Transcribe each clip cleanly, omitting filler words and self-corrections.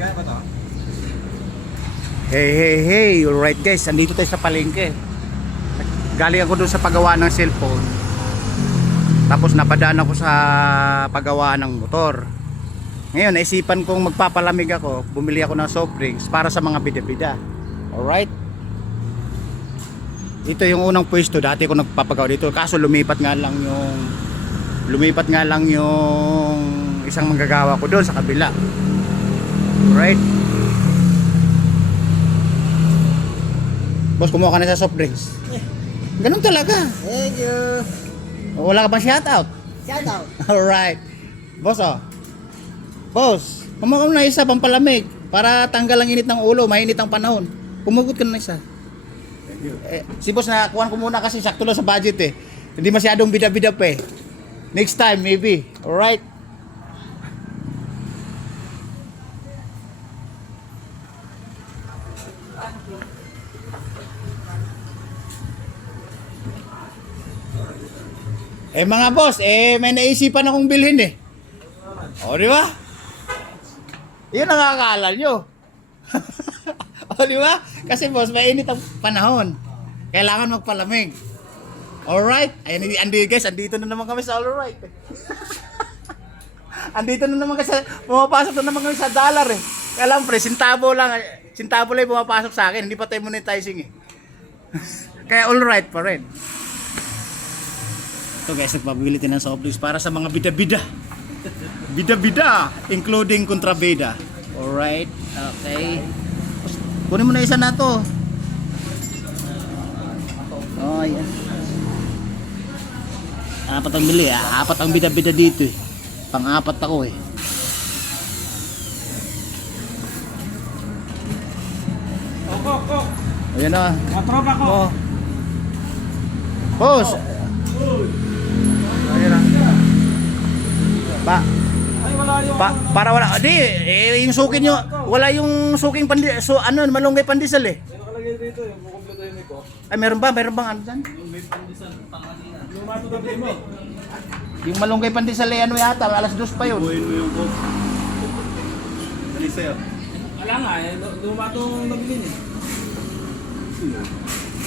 Kaya ba to? Hey, alright guys, andito tayo sa palengke. Galing ako doon sa paggawa ng cellphone. Tapos napadaan ako sa paggawa ng motor. Ngayon, naisipan kong magpapalamig ako. Bumili ako ng soft drinks para sa mga bida-bida. Alright? Ito yung unang pwesto. Dati ako nagpapagawa dito. Kaso lumipat nga lang yung isang manggagawa ko doon sa kabila. Alright? Boss, kumuha ka na sa soft drinks. Ganun talaga. Thank you. Wala ka bang shoutout? Shout out. Alright. Boss, oh. Boss, kumuha ka na isa pang palamig para tanggal ang init ng ulo, mainit ang panahon. Pumugot ka na isa. Thank you. Si boss, nakuhan ko muna kasi sakto lang sa budget eh. Hindi masyadong bida-bida pa eh. Next time maybe. Alright. Mga boss, may naisipan akong bilhin eh. O, di ba? Yun ang akala nyo. O, di ba? Kasi boss, mainit ang panahon. Kailangan magpalamig. Alright? Ayan, guys, andito na naman kami sa alright. Andito na naman kasi, pumapasok na naman kami sa dollar eh. Kailangan pre, sintabo lang yung pumapasok sa akin. Hindi pa tayo monetizing eh. Kaya alright pa rin. Ito guys, nagpapabili tayo ng soft drinks para sa mga bida-bida. Bida-bida, including kontrabida. Alright, okay. Kunin mo na isa na to. Oh, yan. Apat ang bili, apat ang bida-bida dito eh. Pang-apat ako eh. Kok. Ayan na. Katropa ko. Oh. Boss. Ayan na. Ay, wala yung... Para wala. Di, yung suking nyo, wala yung suking malunggay pandesal eh. May nakalagay dito yung kukumpleto yun ko. Ay, meron bang ano dyan? May pandesal pangalina. Lumato gabi mo. Yung malunggay pandesal eh, ano yata, alas 2 pa yun. Buuin mo yung coke. Dali sa'yo. Wala nga eh. Lumatong nabilin eh.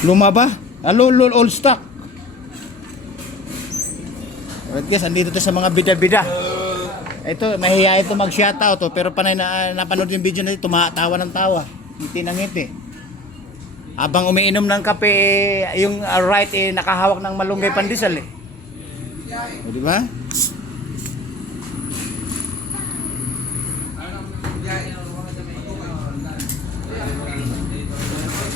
Luma ba? All stock. Alright guys, andito to sa mga bida-bida. Ito, mahiya ito mag-shoutout to, pero panay na napanood yung video na ito, tumatawa ng tawa. Ngiti ng ngiti. Habang umiinom ng kape, yung right nakahawak ng malunggay pandesal eh. O, di ba?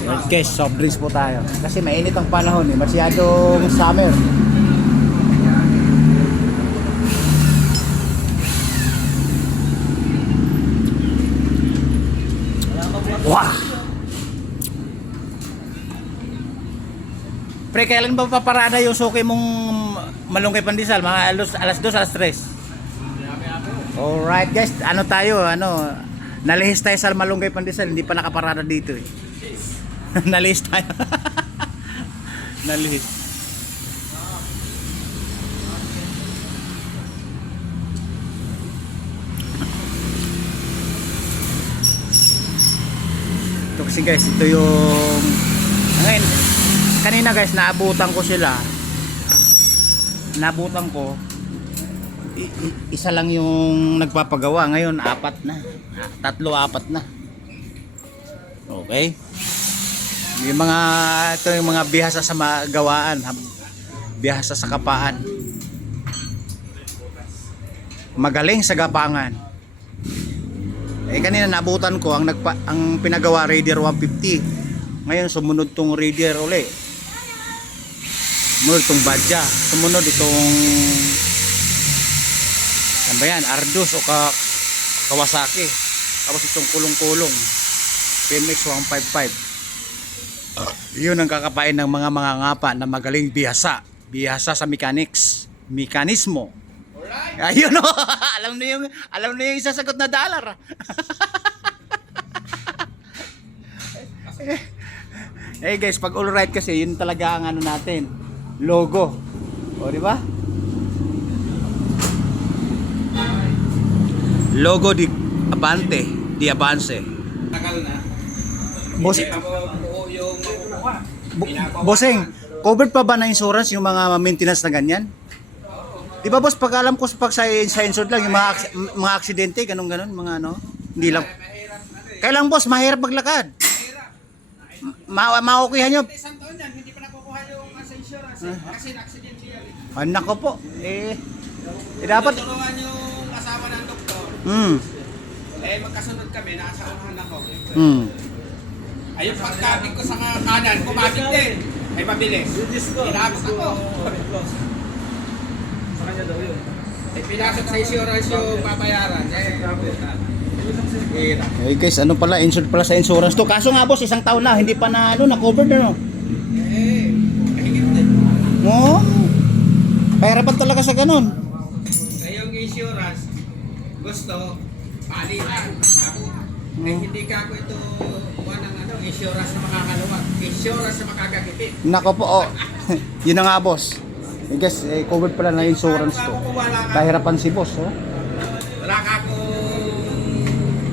Alright guys, soft drinks po tayo. Kasi mainit ang panahon eh, masyadong summer. Wah! Pre, kailan ba paparada yung suki mong malunggay pandesal? Mga alas 2, alas 3. Alright guys, nalihis tayo sa malunggay pandesal, hindi pa nakaparada dito eh. Nalihis tayo. Nalihis. Ito kasi guys, ito yung ngayon, kanina guys, naabutan ko isa lang yung nagpapagawa. Ngayon, 4 na. 3-4 na. Okay. Yung mga bihasa sa gawaan, bihasa sa kapaan. Magaling sa gapangan. Kanina naabutan ko ang pinagawa Raider 150. Ngayon sumunod tong Raider uli. Sumunod tong Badja. Sumunod itong ano ba yan? Ardus o Kawasaki. Tapos itong kulong-kulong PMX 155. Yun ang kakapain ng mga ngapa na magaling bihasa sa mekanismo. Ayun o. alam niyo yung isasagot na dollar. Guys, pag all right kasi yun talaga ang natin, logo. O di ba? Logo di Abante. di avance. Tagal na. Boss, Hindi pa buo yung makukuha. bossing, covered pa ba na insurance yung mga maintenance na ganyan? Di ba boss, pag alam ko pag sa insured lang, yung mga aksidente, ganun, mga ano, hindi lang. Mahirap ano eh. Kailang boss, mahirap maglakad. Mahirap. Maukihan nyo. Isang taon yan, hindi pa nakukuha yung sa insurance eh. Kasi na-accident yan eh. Anak ko po, dapat, Tutulungan yung kasama ng doktor. Magkasunod kami, nasa unahan ako. Ayun, pagkabig ko sa kanan, kumabig din. Ay, mabilis. Tinabos ako. Sa kanya daw yun. Pinasok sa insurance yung babayaran. Hirap. eh guys, ano pala, insured pala sa insurance to. Kaso nga boss, isang taon na, hindi pa na, na-covered na, no? Mahigit din. Oo. Pahirapan talaga sa ganun. Yung insurance, gusto, palitan. Ako, hindi ka ako ito, insurance na makakaluwag. Insurance na makakagipit. Nako po, yun na nga boss. I guess, covered pala na insurance to. Pahirapan si boss, oh. Wala ka akong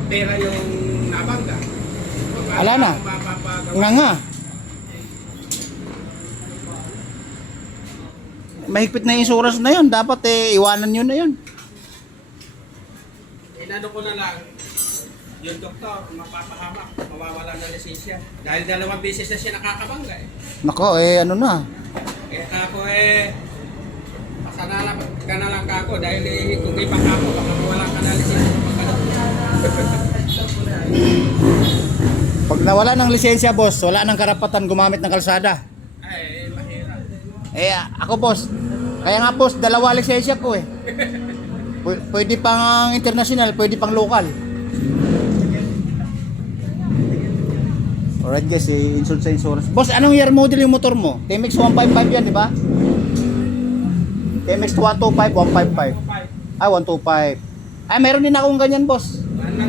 pera yung nabangga. Wala na. Nga. Mahigpit na insurance na yun. Dapat iwanan nyo na yun. Inano ko na lang, yung doktor, mapapahamak, mawawala ng lisensya. Dahil 2 beses na siya nakakabangga eh. Nako, ano na. Kaya ako pasanala ka na lang ako dahil kung ibang ako, baka mawala ka na lisensya. Pag nawala ng lisensya, boss, wala nang karapatan gumamit ng kalsada. Ay, mahirap. Ako boss, kaya nga boss, 2 lisensya ko eh. Pwede pang international, pwede pang local. Alright guys, insured sa insurance. Boss, anong year model yung motor mo? TMX 155 yan, di ba? TMX 125, 155. 125. Meron din akong ganyan, boss. Lang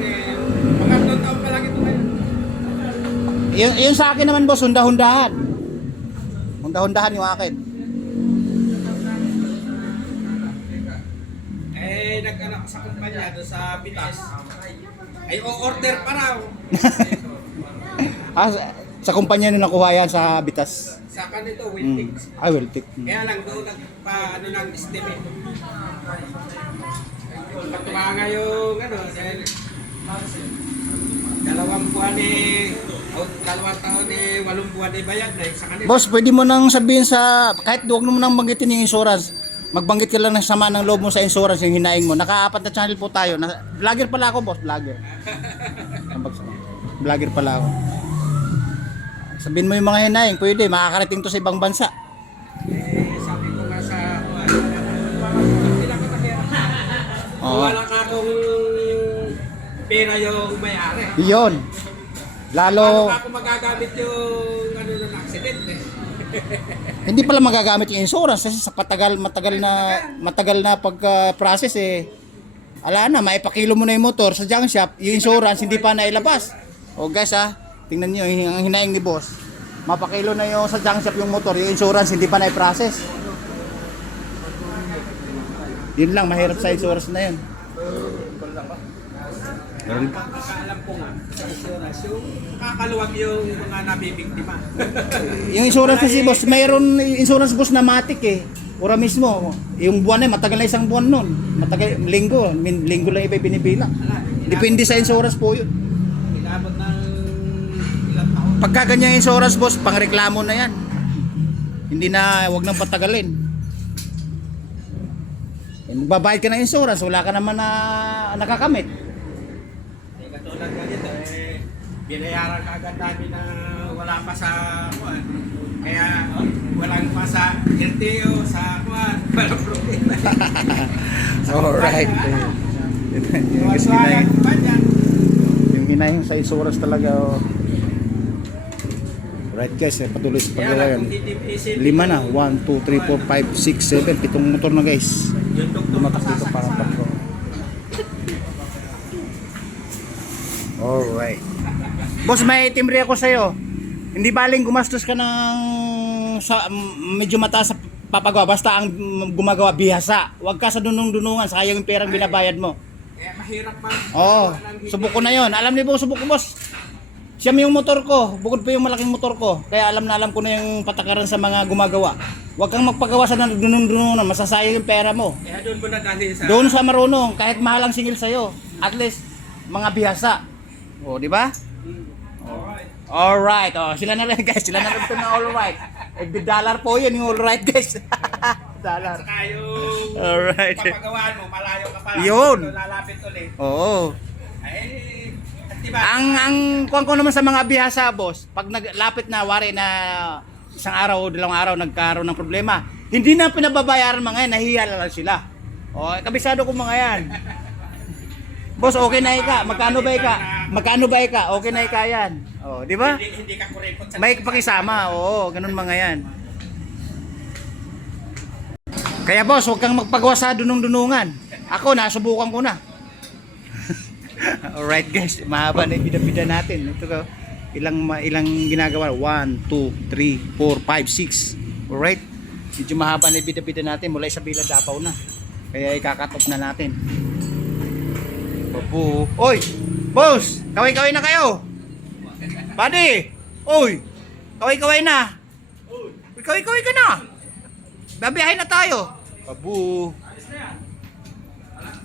mga 2 taon pa lang ito ngayon. Yung sa akin naman, boss, hunda-hundahan. Hunda-hundahan yung akin. Nag-anak sa kumpanya doon sa Pitas. Ay, o-order pa raw. Sa kumpanya nyo nakuha yan sa Bitas. Sa kanito, Wiltix. Wiltix. Kaya lang doon nagpa ng estimate. Patuwa nga yung dahil 2 buwan 2 taon 8 buwan bayad na sa kanila. Boss, pwede mo nang sabihin sa, kahit huwag mo nang banggitin yung insurance, magbanggit ka lang ng sama ng loob mo sa insurance, yung hinaing mo. Naka-4 na channel po tayo. Vlogger pala ako, boss, vlogger. Vlogger pala ako. Sabihin mo yung mga hinaing, pwede, makakarating to sa ibang bansa. Sabi ko nga sa hindi lang ko nakira. Wala ka akong pera yung may-ari. Yun. Lalo, Paano ako magagamit yung ng accident eh? hindi pala magagamit yung insurance kasi sa matagal na pagka-process ala na, maipakilo mo na yung motor sa junk shop, yung insurance hindi pa nailabas. O guys tingnan niyo ang hinaing ni boss. Mapakilo na yung sa junk shop yung motor, yung insurance hindi pa na-process. Yun lang, mahirap sa insurance na yun. Alam ko nga sa insurance yung nakakaluwag yung mga nabibiktima. Yung insurance kasi boss, mayroon insurance boss na matik Ura mismo, yung buwan matagal na 1 buwan nun. Matagal, linggo lang iba binibila. Depende sa insurance po yun. Inabot ng ilang taon. Pagka ganyan insurance boss, pangreklamo na yan. Hindi na, wag nang patagalin. Magbabayad ka ng insurance, wala ka naman na nakakamit. Katulad ganito binayaran ka agad namin na wala pa sa kaya walang pa sa LTO, sa walang problema. Alright. Yung hinayang sa insurance talaga. Right guys, patuloy sa paggawa yan. 5 na, 1, 2, 3, 4, 5, 6, 7, 7 motor na guys. Tumatak dito para tatlo. Alright. Boss, may timbre ako sa'yo. Hindi baling gumastos ka ng medyo mataas sa papagawa. Basta ang gumagawa bihasa. Huwag ka sa dunong-dunungan. Sayang yung perang binabayad mo. Eh, mahirap pa. Oo, subok ko na yon. Alam niyo po, subok ko, boss. Siya yung motor ko, bukod pa yung malaking motor ko. Kaya alam na alam ko na yung patakaran sa mga gumagawa. Huwag kang magpagawa sa dunong-dunong na masasayang yung pera mo. Kaya doon mo na dali sa... Doon sa marunong, kahit mahal ang singil sa'yo. At least, mga bihasa. O, di ba? Alright. Alright. O, sila na rin, guys. Sila na rin ito na alright. $1 po yun, yung alright, guys. Dollar. Saka yung Alright. papagawaan mo, malayo ka pa lang. Yun. Ito, lalapit ulit. Oo. Ay, at diba? Ang kuwan ko naman sa mga bihasa, boss, pag naglapit na wari na isang araw o dalawang araw nagkaroon ng problema, hindi na pinababayaran mga yan, nahiya na lang sila. O, kabisado ko mga yan. Boss, okay na ika. Magkano ba ika? Magkano ba ika? Okay na ika yan. O, di ba? Hindi ka kuripot sa... May pakisama. Oo, ganun mga yan. Kaya boss, huwag kang magpagawa sa dunong-dunungan. Ako, nasubukan ko na. Alright guys, mahaba na yung bida-bida natin. Ito ko, ilang ginagawa? 1, 2, 3, 4, 5, 6. Alright? Medyo mahaba na yung bida-bida natin. Mula sa Bila Dapaw na. Kaya ikakatop na natin. Babu. Oy! Boss! Kaway-kaway na kayo! Buddy! Oy! Kaway-kaway na! Kaway-kaway ka na! Babiyahin na tayo! Babu!